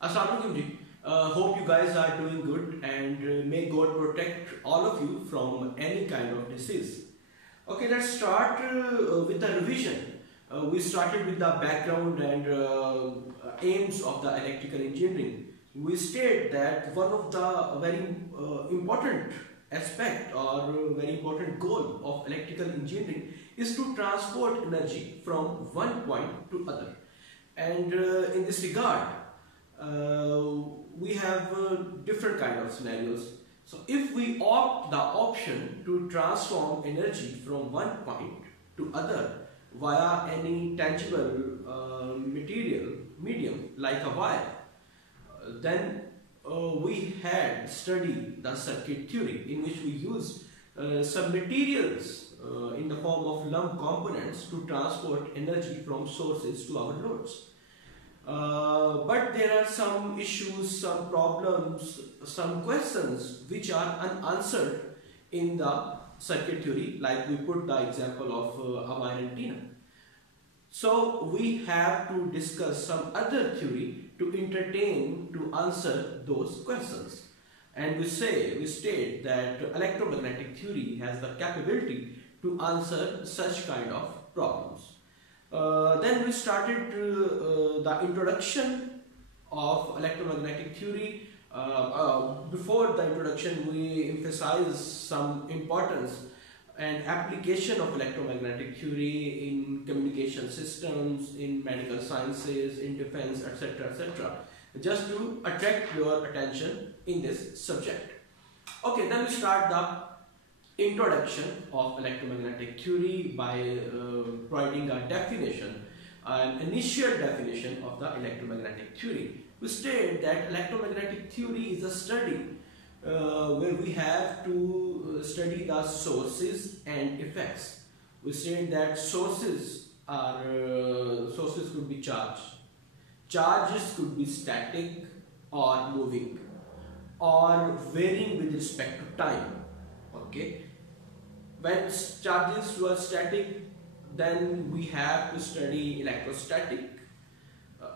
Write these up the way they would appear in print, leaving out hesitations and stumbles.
Assalamualaikum ji. Hope you guys are doing good and may God protect all of you from any kind of disease. Okay, let's start with the revision. We started with the background and aims of the electrical engineering. We state that one of the very important aspect or very important goal of electrical engineering is to transport energy from one point to other. And in this regard, we have different kind of scenarios. So if we opt the option to transform energy from one point to other via any tangible medium like a wire, then we had studied the circuit theory in which we use some materials in the form of lump components to transport energy from sources to our loads. But there are some issues, some problems, some questions which are unanswered in the circuit theory, like we put the example of a wire antenna. So we have to discuss some other theory to entertain to answer those questions. And we state that electromagnetic theory has the capability to answer such kind of problems. Then we started the introduction of electromagnetic theory. Before the introduction, we emphasized some importance and application of electromagnetic theory in communication systems, in medical sciences, in defense, etc., etc., just to attract your attention in this subject. Okay, then we start the introduction of electromagnetic theory by providing a definition, an initial definition of the electromagnetic theory. We state that electromagnetic theory is a study where we have to study the sources and effects. We state that sources could be charges could be static or moving or varying with respect to time. Okay. When charges were static, then we have to study electrostatic.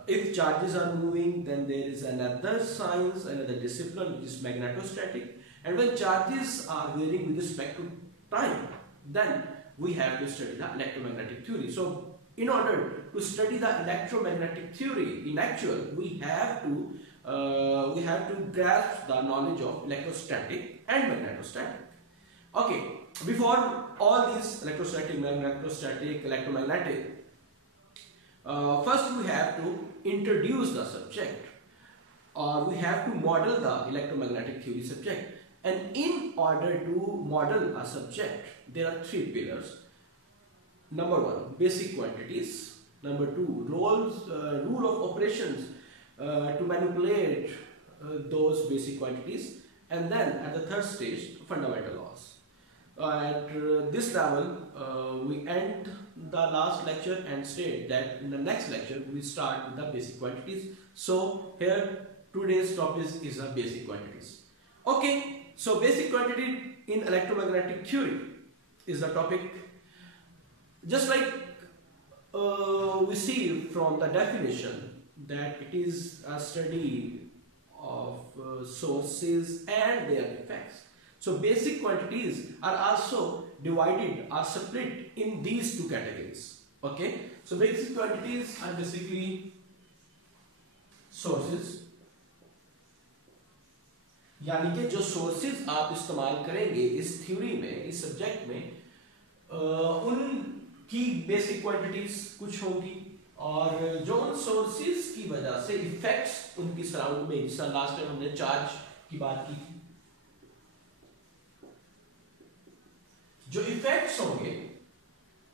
If charges are moving, then there is another science, another discipline which is magnetostatic. And when charges are varying with respect to time, then we have to study the electromagnetic theory. So in order to study the electromagnetic theory in actual, we have to grasp the knowledge of electrostatic and magnetostatic. Okay, before all these electrostatic, magnetostatic, electromagnetic, first we have to introduce the subject, or we have to model the electromagnetic theory subject. And in order to model a subject, there are three pillars. Number one, basic quantities. Number two, rule of operations to manipulate those basic quantities. And then at the third stage, fundamental laws. At this level, we end the last lecture and state that in the next lecture we start with the basic quantities. So here today's topic is the basic quantities. Okay, so basic quantity in electromagnetic theory is the topic. Just like we see from the definition that it is a study of sources and their effects. So basic quantities are also divided or split in these two categories. Okay, so basic quantities are basically sources, यानी कि जो sources आप इस्तेमाल करेंगे इस theory में, इस subject में, उनकी basic quantities कुछ होंगी और जो उन sources की वजह से effects उनकी surround में, जिस last time हमने charge की बात की थी, जो इफेक्ट्स होंगे,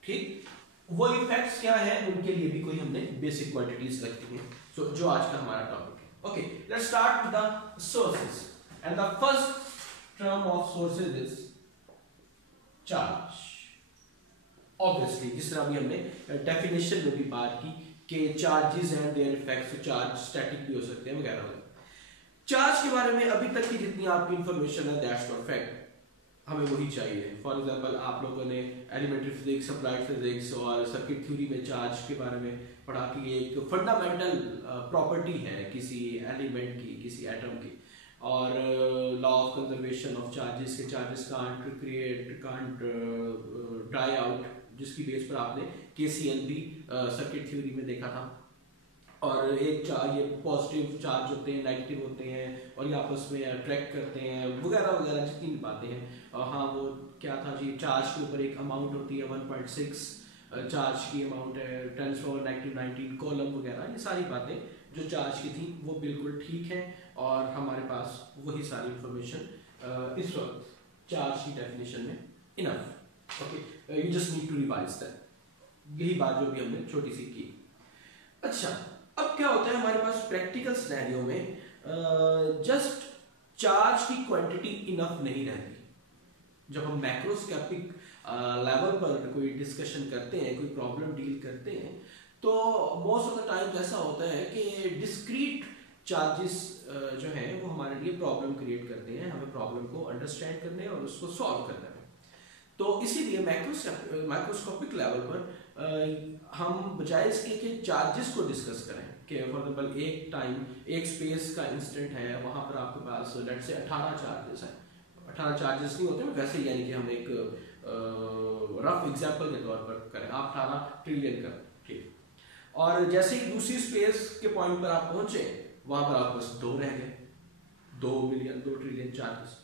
ठीक, वो इफेक्ट्स क्या है, उनके लिए भी कोई हमने बेसिक क्वांटिटीज रखी हैं. सो जो आज का हमारा टॉपिक है. Okay, let's start with the sources and the first term of sources is charge. Obviously जिस तरह भी हमने डेफिनेशन में भी बात की कि charges and there effects, charge static भी हो सकते हैं वगैरह. चार्ज के बारे में अभी तक की जितनी आपकी इंफॉर्मेशन है दैट्स परफेक्ट. हमें वही चाहिए। फॉर एग्जांपल आप लोगों ने एलिमेंट्री फिजिक्स, अप्लाइड फिजिक्स और सर्किट थ्योरी में चार्ज के बारे में पढ़ा कि ये एक फंडामेंटल प्रॉपर्टी है किसी एलिमेंट की, किसी एटम की, और law of conservation of charges के charges can't create, can't dry out, जिसकी बेस पर आपने केसीएल भी सर्किट थ्योरी में देखा था। और एक चार्ज, ये पॉजिटिव चार्ज होते हैं, नेगेटिव होते हैं, और ये आपस में अट्रैक्ट करते हैं वगैरह वगैरह जितनी भी बातें हैं। हाँ वो क्या था जी, चार्ज के ऊपर एक अमाउंट होती है 1.6 चार्ज की अमाउंट है, 10⁻⁻19 कॉलम वगैरह, ये सारी बातें जो चार्ज की थी वो बिल्कुल ठीक है, और हमारे पास वही सारी इंफॉर्मेशन इस वक्त चार्ज की डेफिनेशन में enough. Okay, you just need to revise that, यही बात जो भी हमने छोटी सी की। अच्छा, अब क्या होता है हमारे पास प्रैक्टिकल सिनेरियो में जस्ट चार्ज की क्वांटिटी इनफ नहीं रहती। जब हम मैक्रोस्कोपिक लेवल पर कोई डिस्कशन करते हैं, कोई प्रॉब्लम डील करते हैं, तो मोस्ट ऑफ द टाइम ऐसा होता है कि डिस्क्रीट चार्जेस जो हैं वो हमारे लिए प्रॉब्लम क्रिएट करते हैं, हमें प्रॉब्लम को अंडरस्टैंड करने और उसको सॉल्व करने में। तो इसीलिए माइक्रोस्कोपिक लेवल पर हम बजाय इसके कि चार्जेस को डिस्कस करें कि फॉर एग्जांपल एक टाइम, एक स्पेस का इंस्टेंट है, वहां पर आपके पास लेट्स से 18 चार्जेस हैं। 18 चार्जेस नहीं होते वैसे, यानी कि हम एक रफ एग्जांपल के तौर पर करें, आप 18 ट्रिलियन का, ठीक। और जैसे ही दूसरी स्पेस के पॉइंट पर आप पहुंचे, वहां पर आपके पास 2 रह गए, 2 मिलियन 2 ट्रिलियन चार्जेस।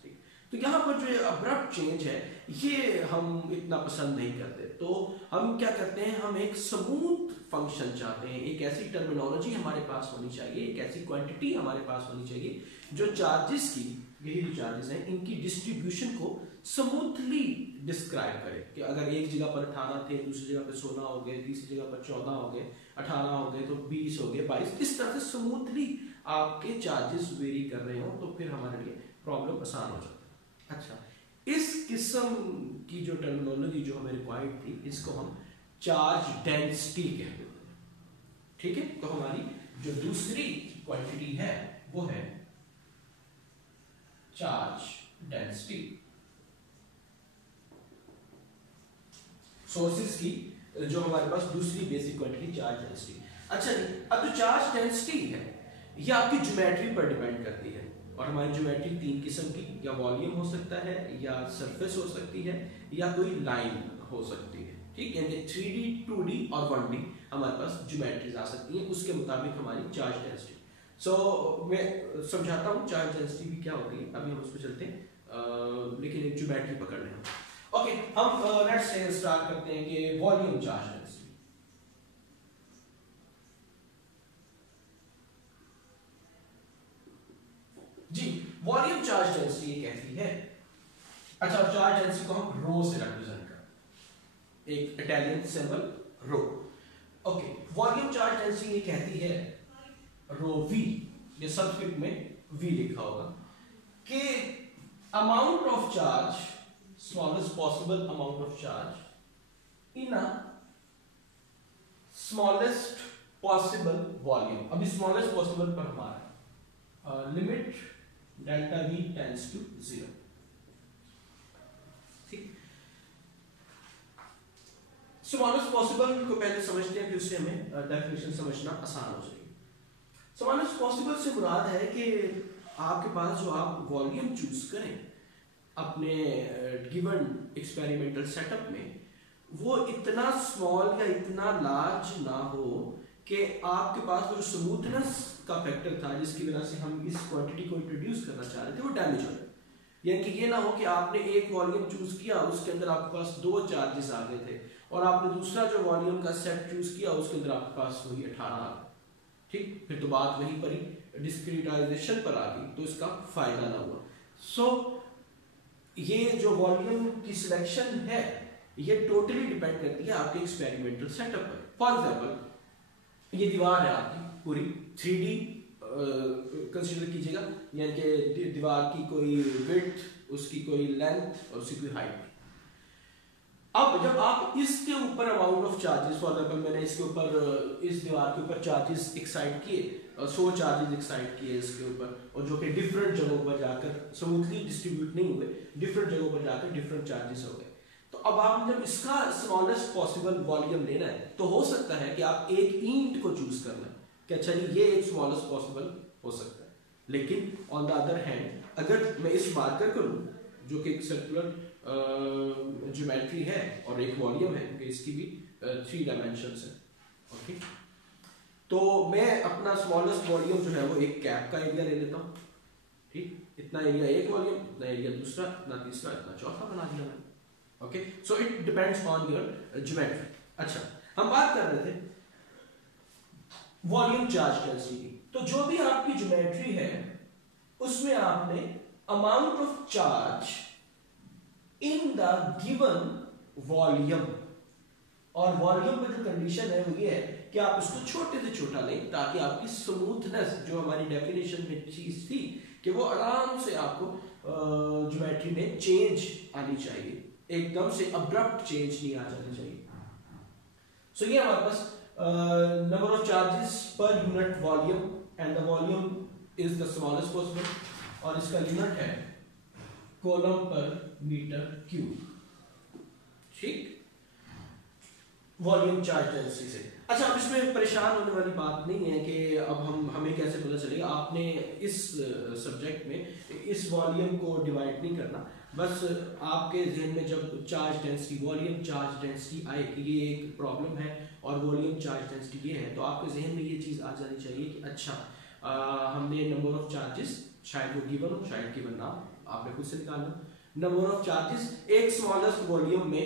तो यहाँ पर जो अब्रप्ट चेंज है ये हम इतना पसंद नहीं करते। तो हम क्या करते हैं, हम एक स्मूथ फंक्शन चाहते हैं, एक ऐसी टर्मिनोलॉजी हमारे पास होनी चाहिए, एक ऐसी क्वांटिटी हमारे पास होनी चाहिए जो चार्जेस की, यही जो चार्जेस हैं इनकी डिस्ट्रीब्यूशन को स्मूथली डिस्क्राइब करे कि अगर एक जगह पर 18 थे, दूसरी जगह पर 16 हो गए, तीसरी जगह पर 14 हो गए, 18 हो गए तो 20 हो गए, 22, इस तरह से स्मूथली आपके चार्जेस वेरी कर रहे हो तो फिर हमारे लिए प्रॉब्लम आसान हो जाता है। अच्छा, इस किस्म की जो टर्मिनोलॉजी जो हमें रिक्वायर्ड थी, इसको हम चार्ज डेंसिटी कहते हैं, ठीक है। तो हमारी जो दूसरी क्वांटिटी है वो है चार्ज डेंसिटी, सोर्सेस की जो हमारे पास दूसरी बेसिक क्वांटिटी चार्ज डेंसिटी। अच्छा जी, अब जो चार्ज डेंसिटी है ये आपकी ज्योमेट्री पर डिपेंड करती है, और हमारी ज्योमेट्री 3 किस्म की, या वॉल्यूम हो सकता है, या सरफेस हो सकती है, या कोई लाइन हो सकती है, ठीक है। 3D 2D और 1D हमारे पास ज्योमेट्रीज आ सकती हैं, उसके मुताबिक हमारी चार्ज डेंसिटी। मैं समझाता हूँ चार्ज डेंसिटी भी क्या होती है, अभी हम उस पर चलते हैं, लेकिन एक ज्योमेट्री पकड़ लें हम। ओके, हम लेट्स से स्टार्ट करते हैं कि वॉल्यूम चार्ज डेंसिटी। जी, वॉल्यूम चार्ज डेंसिटी ये कहती है, अच्छा चार्ज डेंसिटी को हम रो से रिप्रेजेंट करते हैं, एक Italian symbol rho. Okay, volume charge density ये कहती है रो वी, ये सबस्क्रिप्ट में वी लिखा होगा, कि amount of charge, smallest possible amount of charge in a smallest possible volume. अभी स्मॉलेस्ट पॉसिबल पर हमारा limit delta V tends to 0, ठीक। स्मॉलेस्ट पॉसिबल को पहले समझते हैं, फिर उससे हमें डेफिनेशन समझना आसान हो जाएगी। स्मॉलेस्ट पॉसिबल से मुराद है कि आपके पास जो आप वॉल्यूम चूज करें अपने गिवन एक्सपेरिमेंटल सेटअप में, वो इतना स्मॉल या इतना लार्ज ना हो कि आपके पास वो स्मूथनेस का फैक्टर था जिसकी वजह से हम इस क्वांटिटी को इंट्रोड्यूस करना चाह रहे थे, वो डैमेज हो जाए। यानी कि ये ना हो कि आपने एक वॉल्यूम चूज किया, उसके अंदर आपके पास 2 चार्जेस आ गए थे, और आपने दूसरा जो वॉल्यूम का सेट चूज किया उसके अंदर आपके पास वही 18 आ गए, ठीक। फिर तो बात वहीं पर ही डिस्क्रीटाइजेशन पर आ गई, तो इसका फायदा ना हुआ। सो ये जो वॉल्यूम की सिलेक्शन है ये टोटली डिपेंड करती है आपके एक्सपेरिमेंटल सेटअप पर। फॉर एग्जांपल ये दीवार है आपकी पूरी 3D कंसीडर कीजिएगा, यानी कि दीवार की कोई विड्थ, उसकी कोई लेंथ और उसकी कोई हाइट। अब जब आप इसके ऊपर amount of charges, for example मैंने इसके ऊपर इस दीवार के ऊपर चार्जेस एक्साइट किए, 100 चार्जेस एक्साइट किए इसके ऊपर, और जो कि डिफरेंट जगहों पर जाकर स्मूथली डिस्ट्रीब्यूट नहीं हुए, डिफरेंट जगहों पर जाकर डिफरेंट चार्जेस हो गए। तो अब आप जब इसका स्मॉलेस्ट पॉसिबल वॉल्यूम लेना है तो हो सकता है कि आप एक ईंट को चूज कर लें कि अच्छा जी ये एक स्मॉलेस्ट पॉसिबल हो सकता है। लेकिन ऑन द अदर हैंड अगर मैं इस मार्कर को लूँ जो कि एक सर्कुलर ज्योमेट्री है और एक वॉल्यूम है, क्योंकि इसकी भी 3 डायमेंशंस है, ओके, तो मैं अपना स्मॉलेस्ट वॉल्यूम जो है वो एक कैप का एरिया ले लेता हूँ, ठीक, इतना एरिया एक वॉल्यूम, इतना एरिया दूसरा, इतना तीसरा, इतना चौथा बना दिया मैंने, okay. So it depends on your geometry. अच्छा, हम बात कर रहे थे वॉल्यूम चार्ज डेंसिटी की। तो जो भी आपकी ज्योमेट्री है उसमें आपने amount of charge in the given volume, और वॉल्यूम में जो कंडीशन है वो ये है कि आप इसको छोटे से छोटा लें ताकि आपकी स्मूथनेस, जो हमारी डेफिनेशन में चीज थी कि वो आराम से आपको ज्योमेट्री में चेंज आनी चाहिए, एकदम से अब्रप्ट चेंज नहीं आ जानी चाहिए। सो ये हमारे पास number of charges per unit volume and the volume is the smallest possible, और इसका यूनिट है कॉलम पर मीटर क्यूब, ठीक, वॉल्यूम चार्ज डेंसिटी से। अच्छा, अब इसमें परेशान होने वाली बात नहीं है कि अब हमें कैसे पता चलेगा। आपने इस सब्जेक्ट में इस वॉल्यूम को डिवाइड नहीं करना, बस आपके जहन में जब charge density, volume charge density आए कि ये एक प्रॉब्लम है और वॉल्यूम चार्ज डेंसिटी ये है, तो आपके जहन में ये चीज़ आ जानी चाहिए कि अच्छा हमने नंबर ऑफ चार्जेस, शायद वो गिवन हो, शायद गिवन ना, आपने खुद से निकालना, नंबर ऑफ चार्जेस एक स्मॉलेस्ट वॉल्यूम में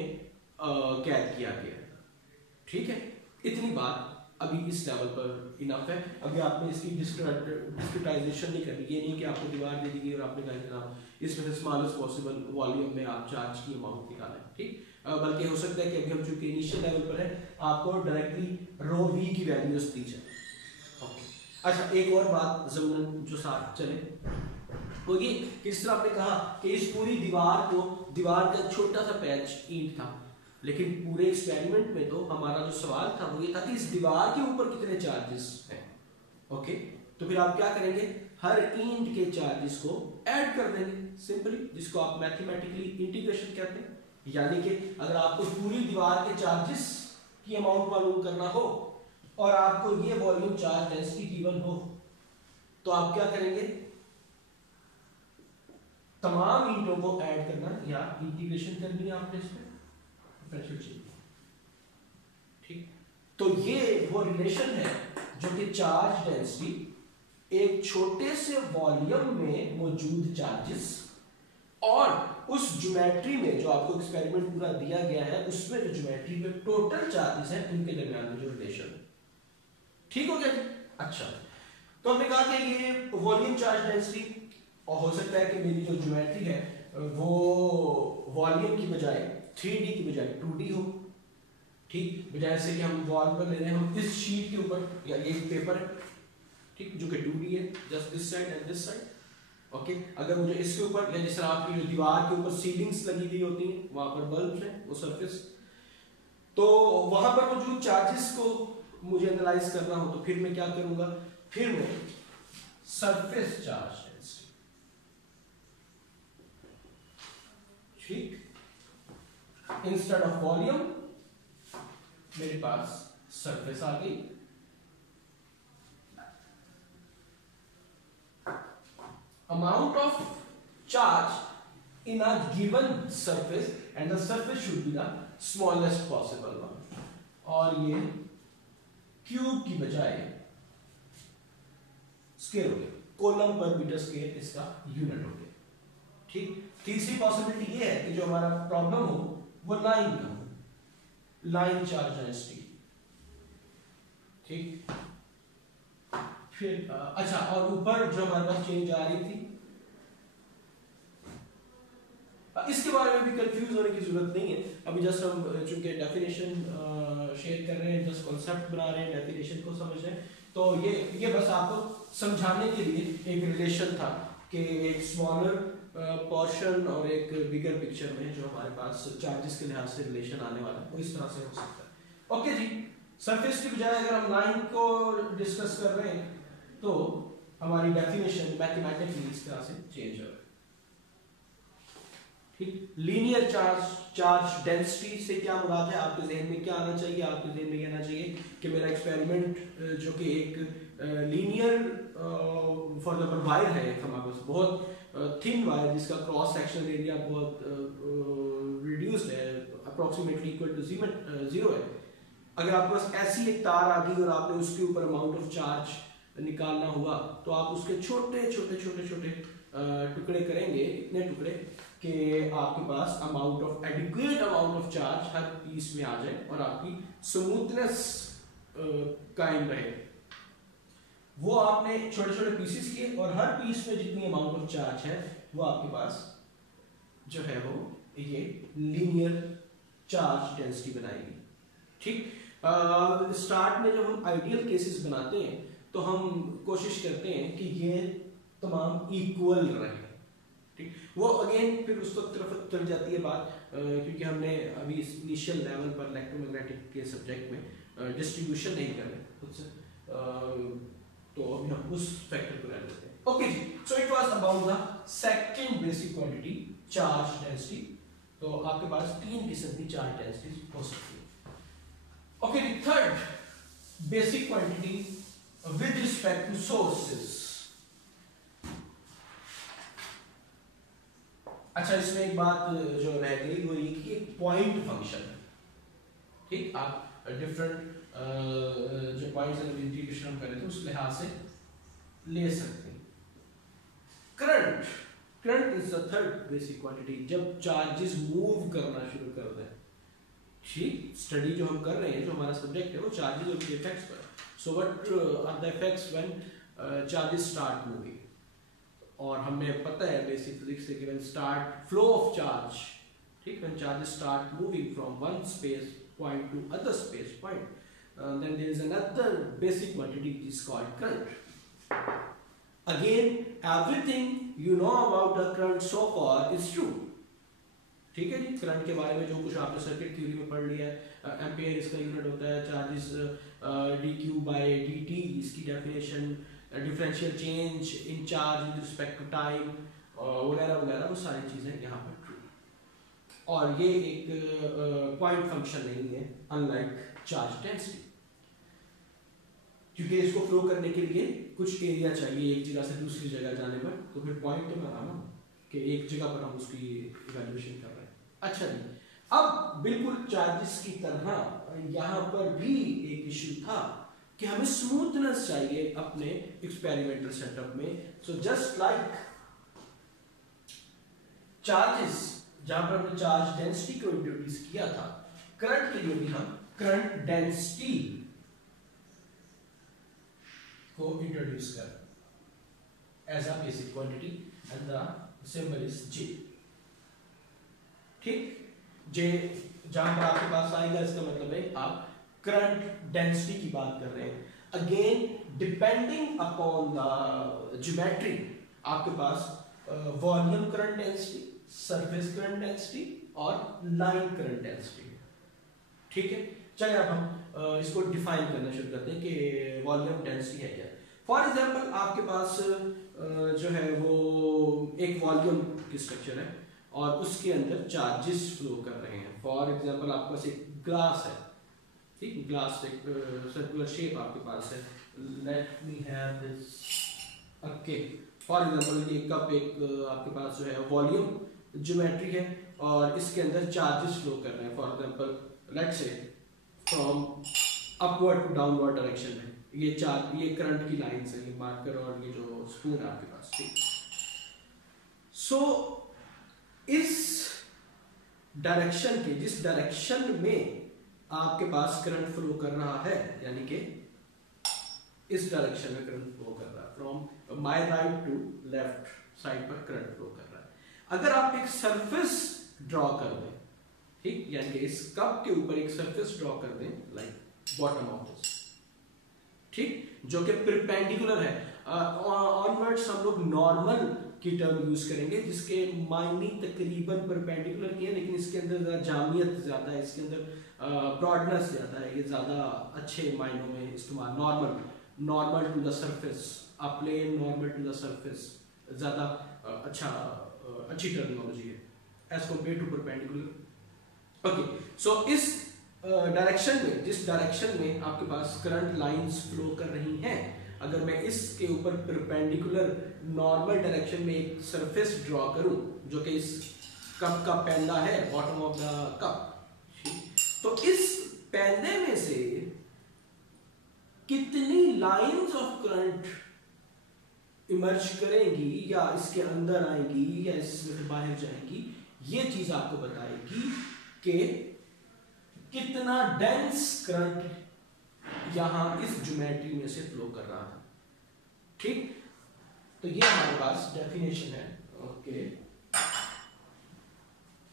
कैद किया गया है, ठीक है। इतनी बात अभी इस लेवल पर इनफ है। अभी आपने इसकी डिस्क्रिटाइजेशन नहीं करनी, ये नहीं कि आपको दीवार दे दी गई और आपने कहा जनाब इसमें से स्मॉलेस्ट पॉसिबल वॉल्यूम में आप चार्ज की अमाउंट निकालें, ठीक। बल्कि हो सकता है कि अभी हम चूंकि इनिशियल लेवल पर है आपको डायरेक्टली रो वी की वैल्यूज दी जाए, ओके। अच्छा, एक और बात ज़रूरन जो साथ चले वो ये, किस तरह आपने कहा कि इस पूरी दीवार का छोटा सा पैच ईंट था, लेकिन पूरे एक्सपेरिमेंट में तो हमारा जो सवाल था वो ये था कि इस दीवार के ऊपर कितने चार्जेस हैं, ओके। तो फिर आप क्या करेंगे, हर ईंट के चार्जेस को ऐड कर देंगे सिंपली, जिसको आप मैथमेटिकली इंटीग्रेशन कहते हैं। यानी कि अगर आपको पूरी दीवार के चार्जेस की अमाउंट मालूम करना हो और आपको ये वॉल्यूम चार्ज डेंसिटी गिवन हो, तो आप क्या करेंगे, तमाम ईंटों को ऐड करना या इंटीग्रेशन करनी है आपने इसमें, ठीक। तो ये वो रिलेशन है जो कि चार्ज डेंसिटी एक छोटे से वॉल्यूम में मौजूद चार्जेस और उस ज्योमेट्री में जो आपको एक्सपेरिमेंट पूरा दिया गया है उसमें जो ज्योमेट्री में टोटल चार्जेस हैं उनके दरमियान में जो रिलेशन है, ठीक हो गया जी। अच्छा, तो हमने कहा कि ये वॉल्यूम चार्ज डेंसिटी, और हो सकता है कि मेरी जो ज्योमेट्री है वो वॉल्यूम की बजाय 3D की बजाय 2D हो, ठीक, बजाय से कि हम वॉल पर ले रहे हैं, हम इस शीट के ऊपर, या ये पेपर है, ठीक, जो कि 2D है, just this side and this side, okay. अगर मुझे इसके ऊपर, या जिस तरह आपकी जो दीवार के ऊपर सीलिंग्स लगी हुई होती हैं, वहां पर बल्ब है, वो सरफेस, तो वहां पर मौजूद चार्जेस को मुझे एनालाइज करना हो तो फिर मैं क्या करूंगा, फिर मैं सरफेस चार्ज डेंसिटी, ठीक, इंस्टेड ऑफ वॉल्यूम मेरे पास सरफेस आ गई, amount of charge in a given surface and the surface should be the smallest possible one, और ये क्यूब की बजाय स्केयर हो गया, कॉलम पर मीटर स्केयर इसका यूनिट हो गया, ठीक। तीसरी पॉसिबिलिटी ये है कि जो हमारा प्रॉब्लम हो वो लाइन का हो, लाइन चार्ज डेंसिटी, ठीक। फिर अच्छा, और ऊपर जो हमारे पास चेंज आ रही थी, इसके बारे में भी कंफ्यूज होने की जरूरत नहीं है। अभी जस्ट हम चूंकि डेफिनेशन शेयर कर रहे हैं, जस्ट कॉन्सेप्ट बना रहे हैं, डेफिनेशन को समझ रहे हैं, तो ये बस आपको समझाने के लिए एक रिलेशन था कि एक स्मॉलर पोर्शन और एक बिगर पिक्चर में जो हमारे पास चार्जेस के लिहाज से रिलेशन आने वाला है वो इस तरह से हो सकता है। ओके जी, सरफेस की बजाय अगर हम लाइन को डिस्कस कर रहे हैं तो हमारी डेफिनेशन मैथमेटिकली इस तरह से चेंज हो रहा है। ठीक, लीनियर चार्ज डेंसिटी से क्या मुराद है, आपके जहन में क्या आना चाहिए, आपके जहन में ये आना चाहिए कि मेरा एक्सपेरिमेंट जो कि एक लीनियर फॉर एग्जांपल वायर है, एक हमारे पास बहुत थिन वायर जिसका क्रॉस सेक्शनल एरिया बहुत रिड्यूस्ड है, अप्रोक्सीमेटली इक्वल टू 0 है। अगर आपके पास ऐसी एक तार आ गई और आपने उसके ऊपर अमाउंट ऑफ चार्ज निकालना हुआ तो आप उसके छोटे छोटे छोटे छोटे टुकड़े करेंगे, इतने टुकड़े कि आपके पास amount of adequate amount of charge हर पीस में आ जाए और आपकी स्मूथनेस कायम रहे। वो आपने छोटे छोटे पीसेस किए और हर पीस में जितनी अमाउंट ऑफ चार्ज है वो आपके पास जो है वो ये लीनियर चार्ज डेंसिटी बनाएगी। ठीक, स्टार्ट में जब हम आइडियल केसेस बनाते हैं तो हम कोशिश करते हैं कि ये तमाम इक्वल रहे। ठीक, वो अगेन फिर उस तरफ चल जाती है बात, क्योंकि हमने अभी इनिशियल लेवल पर इलेक्ट्रोमैग्नेटिक के सब्जेक्ट में डिस्ट्रीब्यूशन नहीं कर रहे खुद से, तो अभी हम उस फैक्टर को रह लेते हैं। ओके जी, so it was about the second basic quantity charge density. तो आपके पास तीन किस्म की चार्ज डेंसिटी हो सकती है। ओके जी, third basic quantity with respect to sources. अच्छा, इसमें एक बात जो रह गई वो ये कि पॉइंट फंक्शन है। ठीक, आप डिफरेंट जो पॉइंट्स अगर इंटीग्रेशन हम करें तो उस लिहाज से ले सकते हैं। Current is the third basic quantity, जब चार्जेस मूव करना शुरू कर दें। ठीक, स्टडी जो हम कर रहे हैं, जो हमारा सब्जेक्ट है वो चार्जेस और उनके इफेक्ट्स पर। So what are the effects when charges start moving, और हमें पता है बेसिक फिजिक्स से कि when start flow of charge, ठीक, when charges start moving from one space point to other space point, then there is another basic quantity which is called current. Again, everything you know about the current so far is true. ठीक है जी, current के बारे में जो कुछ आपने circuit theory में पढ़ लिया है, एम्पियर इसका यूनिट होता है, चार्जेस dq by dt इसकी definition, differential change in charge with respect to time वगैरह वगैरह, वो सारी चीजें यहाँ पर ट्रू। और ये एक पॉइंट फंक्शन नहीं है अनलाइक चार्ज डेंसिटी, क्योंकि इसको फ्लो करने के लिए कुछ एरिया चाहिए एक जगह से दूसरी जगह जाने पर, तो फिर पॉइंट तो मैं ना कि एक जगह पर हम उसकी इवैल्यूएशन कर रहे हैं। अच्छा जी, अब बिल्कुल चार्जेस की तरह यहाँ पर भी एक इश्यू था कि हमें स्मूथनेस चाहिए अपने एक्सपेरिमेंटल सेटअप में। सो जस्ट लाइक चार्जेस, जहां पर हमने चार्ज डेंसिटी को इंट्रोड्यूस किया था, करंट के लिए भी हम करंट डेंसिटी को इंट्रोड्यूस कर as a basic quantity and the symbol is J। ठीक, J जहां पर आपके पास आएगा इसका मतलब है आप करंट डेंसिटी की बात कर रहे हैं। Again depending upon the geometry आपके पास volume current density, surface current density और लाइन करंट डेंसिटी। ठीक है, चलिए अब हम इसको डिफाइन करना शुरू करते हैं कि वॉल्यूम डेंसिटी है क्या। फॉर एग्जांपल आपके पास जो है वो एक वॉल्यूम की स्ट्रक्चर है और उसके अंदर चार्जेस फ्लो कर रहे हैं। फॉर एग्जांपल आपके पास एक ग्लास है, ठीक, ग्लास एक सर्कुलर शेप आपके पास है। Let me have this, okay, for example ये कप एक आपके पास जो है वॉल्यूम ज्योमेट्री है और इसके अंदर चार्जेस फ्लो कर रहे हैं। For example let's say from upward to downward direction में ये चार्ज, ये करंट की लाइंस है, ये मार्कर और ये जो स्पून है आपके पास। ठीक, सो इस डायरेक्शन के, जिस डायरेक्शन में आपके पास करंट फ्लो कर रहा है, यानी कि इस डायरेक्शन में करंट फ्लो कर रहा है, from my right to left side पर करंट फ्लो कर रहा है। अगर आप एक सरफेस ड्रॉ कर दें, ठीक, यानी कि इस कप के ऊपर एक सरफेस ड्रॉ कर दें लाइक बॉटम ऑफ दिस, ठीक, जो कि परपेंडिकुलर है ऑनवर्ड्स, हम लोग नॉर्मल की टर्म यूज करेंगे जिसके मायने तकरीबन परपेंडिकुलर की है, लेकिन इसके अंदर जामियत ज़्यादा है, इसके अंदर ब्रॉडनेस ज़्यादा है, ये ज़्यादा अच्छे मायनों में इस्तेमाल। Normal to the surface, a plane normal to the surface ज़्यादा अच्छी टर्मिनोलॉजी है as compare to perpendicular. Okay, so इस डायरेक्शन में, जिस डायरेक्शन में आपके पास करंट लाइंस फ्लो कर रही हैं, अगर मैं इसके ऊपर परपेंडिकुलर नॉर्मल डायरेक्शन में एक सरफेस ड्रॉ करूं जो कि इस कप का पैंदा है, बॉटम ऑफ द कप, तो इस पैंदे में से कितनी लाइंस ऑफ करंट इमर्ज करेंगी या इसके अंदर आएंगी या इससे बाहर जाएंगी, ये चीज आपको बताएगी कि कितना डेंस करंट यहां इस ज्योमेट्री में से फ्लो कर रहा था। ठीक, तो ये हमारे पास डेफिनेशन है ओके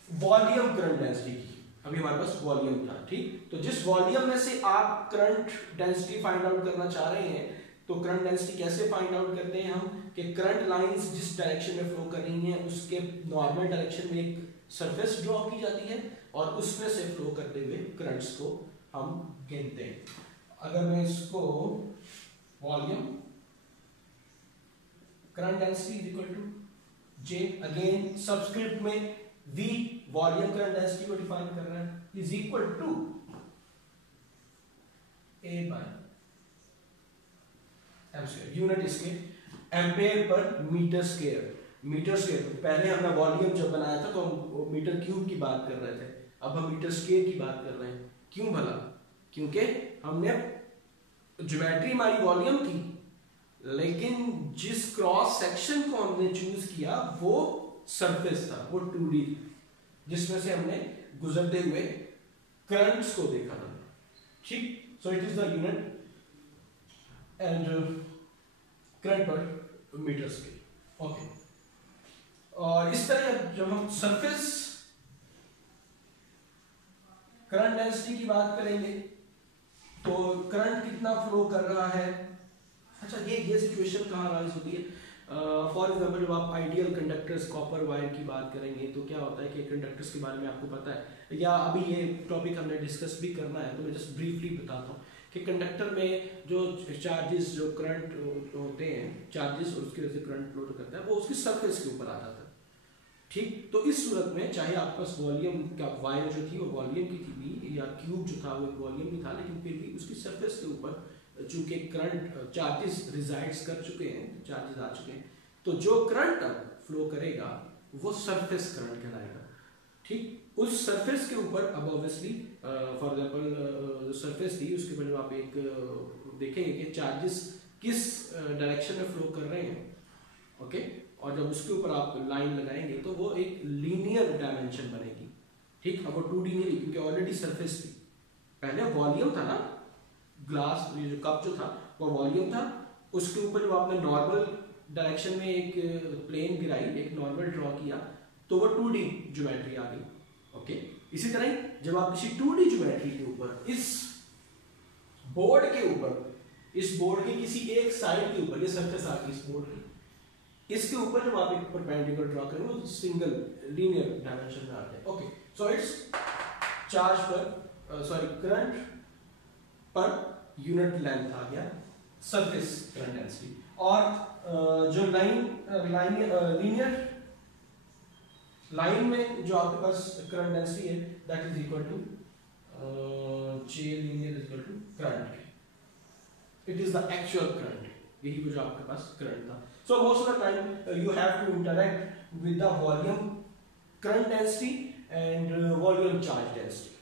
वॉल्यूम करंट डेंसिटी की। अभी हमारे पास वॉल्यूम था, ठीक, तो जिस वॉल्यूम में से आप करंट डेंसिटी फाइंड आउट करना चाह रहे हैं, तो करंट डेंसिटी कैसे फाइंड आउट करते हैं हम, कि करंट लाइंस जिस डायरेक्शन में फ्लो कर रही हैं उसके नॉर्मल डायरेक्शन में एक सरफेस ड्रॉ की जाती है और उसमें से फ्लो करते हुए करंट्स को हम गिनते हैं। अगर मैं इसको volume current density is equal to J, again subscript में V वॉल्यूम करंट डेंसिटी को डिफाइन कर रहा है, is equal to A by M square, unit इसके एम्पेयर पर मीटर स्क्वायर। मीटर स्क्वायर, पहले हमने वॉल्यूम जब बनाया था तो हम मीटर क्यूब की बात कर रहे थे, अब हम मीटर स्क्वायर की बात कर रहे हैं। क्यों भला? क्योंकि हमने ज्योमेट्री हमारी वॉल्यूम थी, लेकिन जिस क्रॉस सेक्शन को हमने चूज किया वो सरफेस था, वो 2D, जिसमें से हमने गुजरते हुए करंट्स को देखा था। ठीक, so it is the unit and current पर मीटर स्क्वायर। ओके, और इस तरह जब हम सरफेस करंट डेंसिटी की बात करेंगे तो करंट कितना फ्लो कर रहा है। अच्छा, ये सिचुएशन कहाँ राइज होती है? फॉर एग्जाम्पल जब आप आइडियल कंडक्टर्स कॉपर वायर की बात करेंगे तो क्या होता है कि कंडक्टर्स के बारे में आपको पता है, या अभी ये टॉपिक हमने डिस्कस भी करना है, तो मैं जस्ट ब्रीफली बताता हूँ कि कंडक्टर में जो चार्जेस, जो करंट होते हैं, चार्जेस और उसकी वजह से करंट फ्लो करता है, वो उसकी सरफेस के ऊपर आता था। ठीक, तो इस सूरत में चाहे आपके पास वॉल्यूम का वायर जो थी वो वॉल्यूम की थी, या क्यूब जो था वो वॉल्यूम ही था, लेकिन फिर भी उसकी सरफेस के ऊपर चूंकि करंट चार्जेस रिजाइड्स कर चुके हैं, चार्जेस आ चुके हैं, तो जो करंट अब फ्लो करेगा वो सरफेस करंट कहलाएगा। ठीक, उस सरफेस के ऊपर अब ऑब्वियसली फॉर एग्जांपल सरफेस थी, उसके ऊपर जब आप एक देखेंगे कि चार्जेस किस डायरेक्शन में फ्लो कर रहे हैं, ओके, और जब उसके ऊपर आप लाइन लगाएंगे तो वो एक लीनियर डायमेंशन बनेगी। ठीक, अब वो 2D नहीं रही क्योंकि ऑलरेडी सरफेस थी, पहले वॉल्यूम था ना, ग्लास ये जो कप जो था वो वॉल्यूम था, उसके ऊपर जब आपने नॉर्मल डायरेक्शन में एक प्लेन गिराई, एक नॉर्मल ड्रॉ किया, तो वो 2D ज्योमेट्री आ गई। ओके, इसी तरह ही जब आप किसी 2D ज्योमेट्री के ऊपर, इस बोर्ड के ऊपर, इस बोर्ड के किसी एक साइड के ऊपर, ये सरफेस आ गई इस बोर्ड की, इसके ऊपर जब आप एक परपेंडिकुलर ड्रॉ करेंगे वो सिंगल लीनियर डायमेंशन में आते हैं। ओके, सो इट्स चार्ज पर करंट पर यूनिट लेंथ आ गया सरफेस करंट डेंसिटी, और जो लीनियर लाइन में जो आपके पास करंट डेंसिटी है that is equal to J linear is equal to current, it is the actual current, यही जो आपके पास करंट था। So most of the time you have to interact with the volume current density and volume charge density.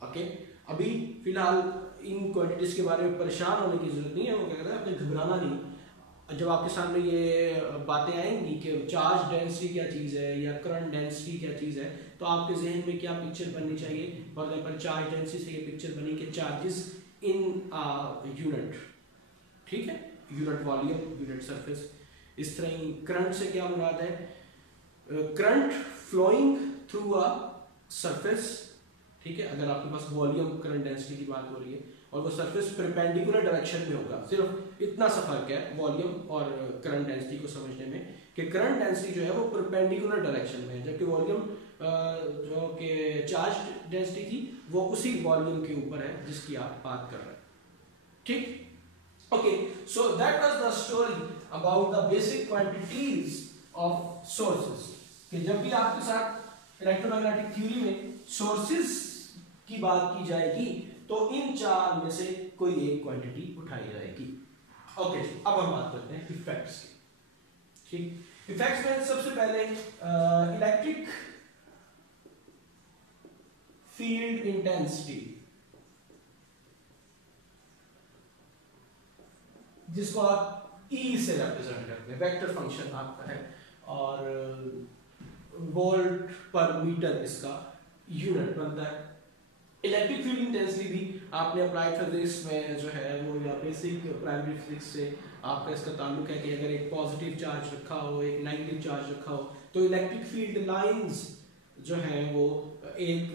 Okay? अभी फिलहाल इन quantities के बारे में परेशान होने की जरूरत नहीं है, वो क्या कहते हैं, आपने घबराना नहीं। जब आपके सामने ये बातें आएंगी कि चार्ज डेंसिटी क्या चीज़ है या करंट डेंसिटी क्या चीज़ है, तो आपके जहन में क्या पिक्चर बननी चाहिए? फॉर एग्जाम्पल चार्ज डेंसिटी से ये पिक्चर बनी कि चार्जेस इन यूनिट, ठीक है, यूनिट वॉल्यूम, यूनिट सरफेस। इस तरह ही करंट से क्या मुराद है? Current flowing through a surface, ठीक है, अगर आपके पास वॉल्यूम करंट डेंसिटी की बात हो रही है, और वो सरफेस परपेंडिकुलर डायरेक्शन में होगा। सिर्फ इतना सा फर्क है वॉल्यूम और करंट डेंसिटी को समझने में कि करंट डेंसिटी जो है वो परपेंडिकुलर डायरेक्शन में है, जबकि वॉल्यूम जो कि चार्ज डेंसिटी थी वो उसी वॉल्यूम के ऊपर है जिसकी आप बात कर रहे हैं। ठीक, okay, so that was the story about the basic quantities of sources. कि जब भी आपके साथ इलेक्ट्रोमैग्नेटिक थ्योरी में सोर्सेज की बात की जाएगी तो इन चार में से कोई एक क्वांटिटी उठाई जाएगी। ओके, अब हम बात करते हैं इफेक्ट्स की। ठीक, इफेक्ट्स में सबसे पहले इलेक्ट्रिक फील्ड इंटेंसिटी, जिसको आप ई से रिप्रेजेंट करते हैं, वेक्टर फंक्शन आपका है, और वोल्ट पर मीटर इसका यूनिट बनता है। इलेक्ट्रिक फील्ड इंटेंसिटी भी आपने अप्लाइड फिजिक्स में जो है वो, या बेसिक प्राइमरी फिजिक्स से आपका इसका ताल्लुक है कि अगर एक पॉजिटिव चार्ज रखा हो, एक नेगेटिव चार्ज रखा हो, तो इलेक्ट्रिक फील्ड लाइंस जो हैं वो एक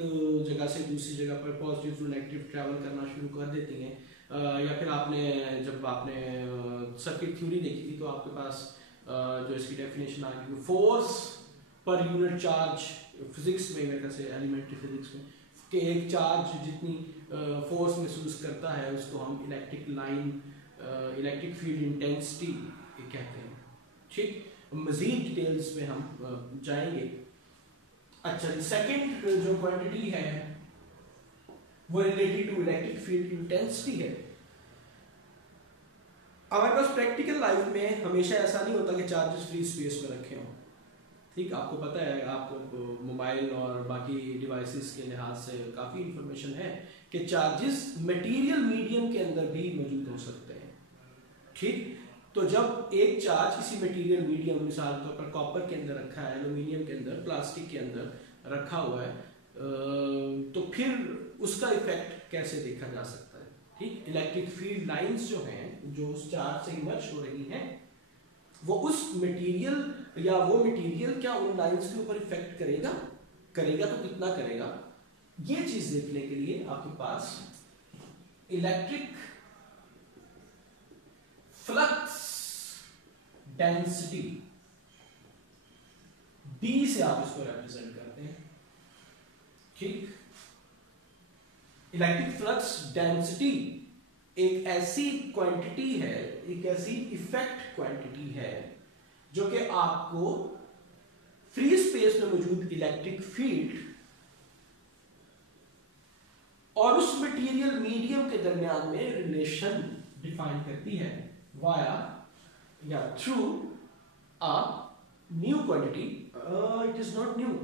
जगह से दूसरी जगह पर पॉजिटिव टू नेगेटिव ट्रैवल करना शुरू कर देती हैं। या फिर आपने जब आपने सर्किट थ्योरी देखी थी तो आपके पास जो इसकी डेफिनेशन आ गई, force per unit charge, physics में मेरे से एलिमेंट्री फिजिक्स में, कि एक चार्ज जितनी फोर्स महसूस करता है उसको हम electric line, electric field intensity कहते हैं। ठीक, मजीद डिटेल्स में हम जाएंगे। अच्छा, सेकंड जो क्वांटिटी है वो related to electric field intensity है। हमारे पास प्रैक्टिकल लाइफ में हमेशा ऐसा नहीं होता कि चार्जेस फ्री स्पेस में रखे हों। ठीक, आपको पता है, आपको मोबाइल और बाकी डिवाइसेस के लिहाज से काफ़ी इंफॉर्मेशन है कि चार्जेस मटेरियल मीडियम के अंदर भी मौजूद हो सकते हैं। ठीक, तो जब एक चार्ज किसी मटेरियल मीडियम, मिसाल तौर पर कॉपर के अंदर रखा है, एल्यूमिनियम के अंदर, प्लास्टिक के अंदर रखा हुआ है, तो फिर उसका इफेक्ट कैसे देखा जा सकता है। ठीक, इलेक्ट्रिक फील्ड लाइंस जो हैं, जो उस चार्ज से इमर्ज हो रही हैं, वो उस मटेरियल या वो मटेरियल क्या उन लाइंस के ऊपर इफेक्ट करेगा, तो कितना करेगा, ये चीज देखने के लिए आपके पास इलेक्ट्रिक फ्लक्स डेंसिटी, D से आप इसको रिप्रेजेंट करते हैं। ठीक, इलेक्ट्रिक फ्लक्स डेंसिटी एक ऐसी क्वांटिटी है, एक ऐसी इफेक्ट क्वांटिटी है जो कि आपको फ्री स्पेस में मौजूद इलेक्ट्रिक फील्ड और उस मटेरियल मीडियम के दरमियान में रिलेशन डिफाइन करती है वाया या through a new quantity. It is not new,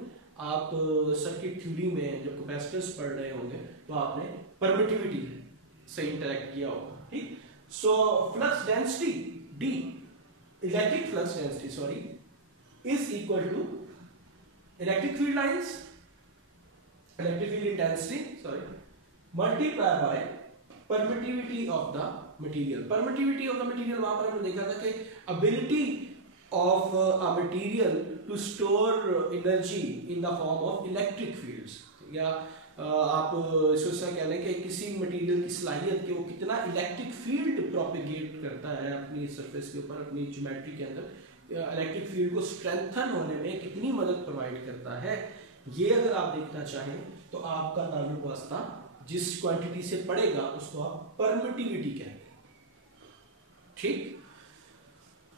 आप सर्किट थ्योरी में जब कैपेसिटर्स पढ़ रहे होंगे तो आपने परमिटिविटी से इंटरेक्ट किया होगा। ठीक, so flux density D, electric flux density sorry, is equal to electric field lines, electric field intensity sorry, multiply by permittivity of the material. Permittivity of the material, वहां पर हमने देखा था कि ability of a material to store energy in the form of electric fields, या आप इसको कह लें कि किसी मटेरियल की सलाहियत कि वो कितना इलेक्ट्रिक फील्ड प्रोपेगेट करता है अपनी सरफेस के ऊपर, अपनी ज्योमेट्री के अंदर, इलेक्ट्रिक फील्ड को स्ट्रेंथन होने में कितनी मदद प्रोवाइड करता है। ये अगर आप देखना चाहें तो आपका ताल्लुक वास्ता जिस क्वांटिटी से पड़ेगा उसको आप परमिटिविटी कहते हैं। ठीक,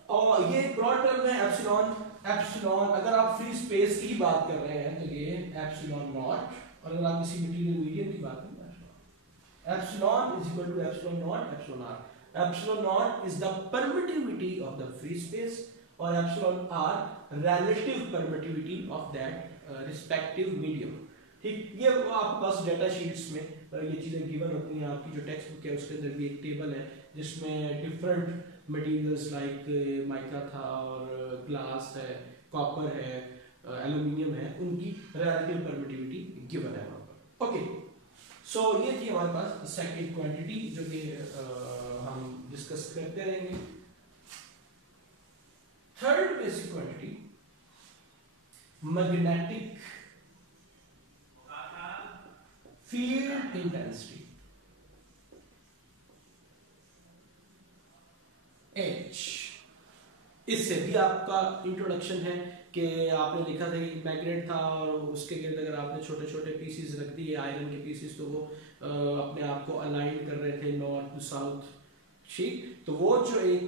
और ये ब्रॉड टर्म है एप्सिलॉन। एप्सिलॉन अगर आप फ्री स्पेस की बात कर रहे हैं तो ये एप्सिलॉन नॉट, और अगर आप किसी मटेरियल मीडियम की बात कर रहे हैं, epsilon is equal to epsilon naught epsilon R. Epsilon naught is the permittivity of the free space और epsilon R relative permittivity of that respective medium. ठीक, ये आपके पास डेटा शीट्स में ये चीजें गिवन होती हैं। आपकी जो टेक्स्ट बुक है उसके अंदर भी एक टेबल है जिसमें डिफरेंट मटेरियल्स लाइक माइका था और ग्लास है, कॉपर है, एल्यूमिनियम है, उनकी रिलेटिव परमिटिविटी गिवन है वहां पर। ओके, सो ये थी हमारे पास सेकंड क्वांटिटी जो कि हम डिस्कस करते रहेंगे। Third basic quantity magnetic field intensity. H. इससे भी आपका इंट्रोडक्शन है कि आपने लिखा था कि मैग्नेट था और उसके गिर्द अगर आपने छोटे छोटे पीसीस रख दिए आयरन के पीसीस तो वो अपने आप को अलाइन कर रहे थे नॉर्थ टू साउथ। ठीक, तो वो जो एक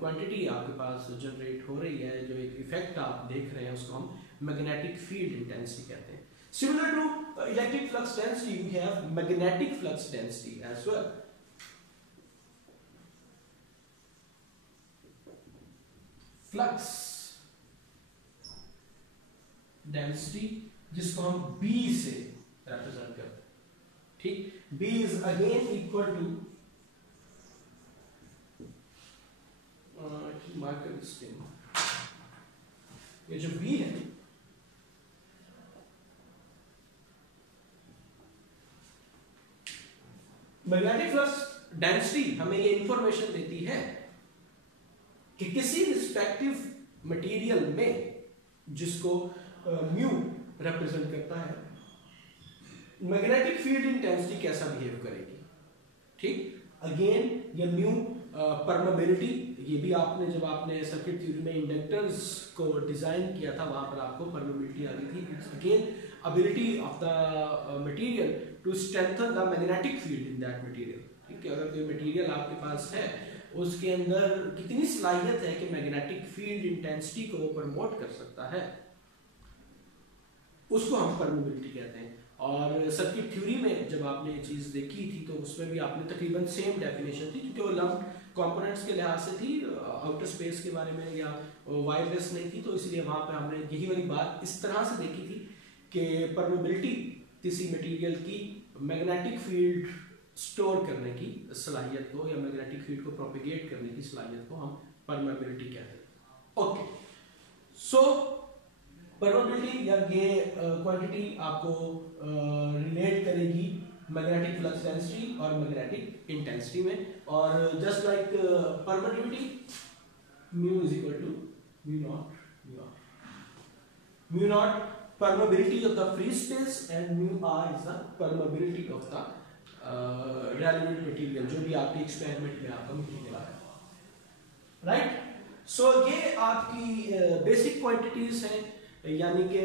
क्वांटिटी आपके पास जनरेट हो रही है, जो एक इफेक्ट आप देख रहे हैं, उसको हम मैग्नेटिक फील्ड इंटेंसिटी कहते हैं। Similar to electric flux density, we have magnetic flux density as well. Flux density जिसको हम B से represent करते हैं, ठीक, B is again equal to marker this thing, ये जो B है मैग्नेटिक फ्लक्स डेंसिटी हमें ये इंफॉर्मेशन देती है कि किसी रिस्पेक्टिव मटेरियल में जिसको म्यू रिप्रेजेंट करता है, मैग्नेटिक फील्ड इंटेंसिटी कैसा बिहेव करेगी। ठीक, अगेन ये म्यू परमेबिलिटी, ये भी आपने जब आपने सर्किट थ्योरी में इंडक्टर्स को डिजाइन किया था वहां पर आपको परमेबिलिटी आ गई थी। It's again ability of the material to strengthen the magnetic field in that material। ठीक है, अगर कोई मटेरियल आपके पास है उसके अंदर कितनी सलाहियत है कि मैग्नेटिक फील्ड इंटेंसिटी को प्रमोट कर सकता है, उसको हम परमेबिलिटी कहते हैं। और सर्किट थ्योरी में जब आपने ये चीज देखी थी तो उसमें भी आपने तकरीबन सेम डेफिनेशन थी, क्योंकि वो लम्प्ड कंपोनेंट्स के लिहाज से थी, आउटर स्पेस के बारे में या वायरलेस नहीं थी, तो इसलिए वहां पे हमने यही वाली बात इस तरह से देखी थी कि परमेबिलिटी किसी मटेरियल की मैग्नेटिक फील्ड स्टोर करने की सलाहियत को या मैग्नेटिक फील्ड को प्रोपेगेट करने की सलाहियत को हम परमेबिलिटी कहते हैं। ओके, सो परमेबिलिटी या ये क्वांटिटी आपको रिलेट करेगी मैग्नेटिक फ्लक्स डेंसिटी और मैग्नेटिक इंटेंसिटी में। और just like permittivity, mu is equal to mu naught permeability of the free space and mu r is the permeability of the relevant material, जो भी आपके experiment में आपका material है, right. सो ये आपकी बेसिक क्वांटिटीज हैं, यानी कि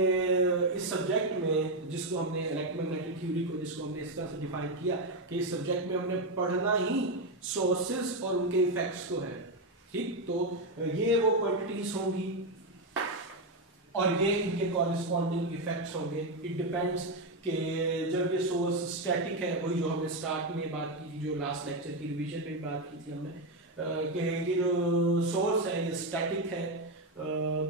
इस सब्जेक्ट में जिसको हमने इलेक्ट्रोमैग्नेटिक थ्योरी को जिसको हमने इस तरह से डिफाइन किया कि इस सब्जेक्ट में हमने पढ़ना ही सोर्सेज और उनके इफेक्ट्स को है। ठीक, तो ये वो क्वांटिटीज होंगी और ये इनके कॉरेस्पॉन्डिंग इफेक्ट्स होंगे। इट डिपेंड्स कि जब ये सोर्स स्टैटिक है, वही जो हमने स्टार्ट में बात की थी, जो लास्ट लेक्चर की रिवीजन में बात की थी हमने, कि ये जो सोर्स है ये स्टैटिक है,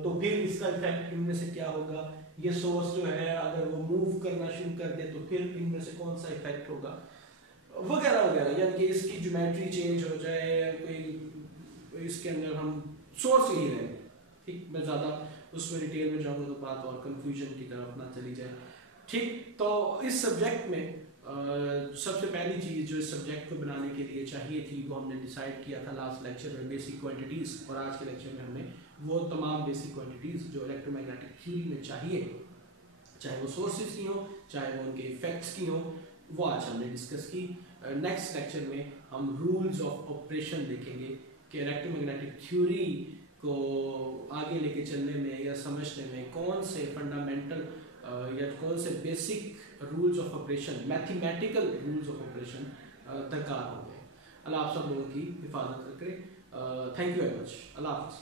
तो फिर इसका इफेक्ट इनमें से क्या होगा। ये सोर्स जो है अगर वो मूव करना शुरू कर दे तो फिर इनमें से कौन सा इफेक्ट होगा, वगैरह वगैरह, यानी कि इसकी ज्योमेट्री चेंज हो जाए, कोई इसके अंदर हम सोर्स यही रहे। ठीक, मैं ज़्यादा उसमें डिटेल में जाऊंगा तो बात और कंफ्यूजन की तरफ ना चली जाए। ठीक, तो इस सब्जेक्ट में सबसे पहली चीज़ जो इस सब्जेक्ट को बनाने के लिए चाहिए थी वो हमने डिसाइड किया था लास्ट लेक्चर में, बेसिक क्वांटिटीज़। और आज के लेक्चर में हमने वो तमाम बेसिक क्वांटिटीज़ जो इलेक्ट्रोमैग्नेटिक थ्योरी में चाहिए, चाहे वो सोर्सेज की हो चाहे वो उनके इफेक्ट्स की हो, वो आज हमने डिस्कस की। नेक्स्ट लेक्चर में हम रूल्स ऑफ ऑपरेशन देखेंगे कि इलेक्ट्रोमैग्नेटिक थ्योरी को आगे लेके चलने में या समझने में कौन से फंडामेंटल या कौन से basic rules of operation, mathematical rules of operation दरकार होंगे। अल्लाह आप सब लोगों की हिफाजत करे। Thank you very much. अल्लाह हाफ़िज़।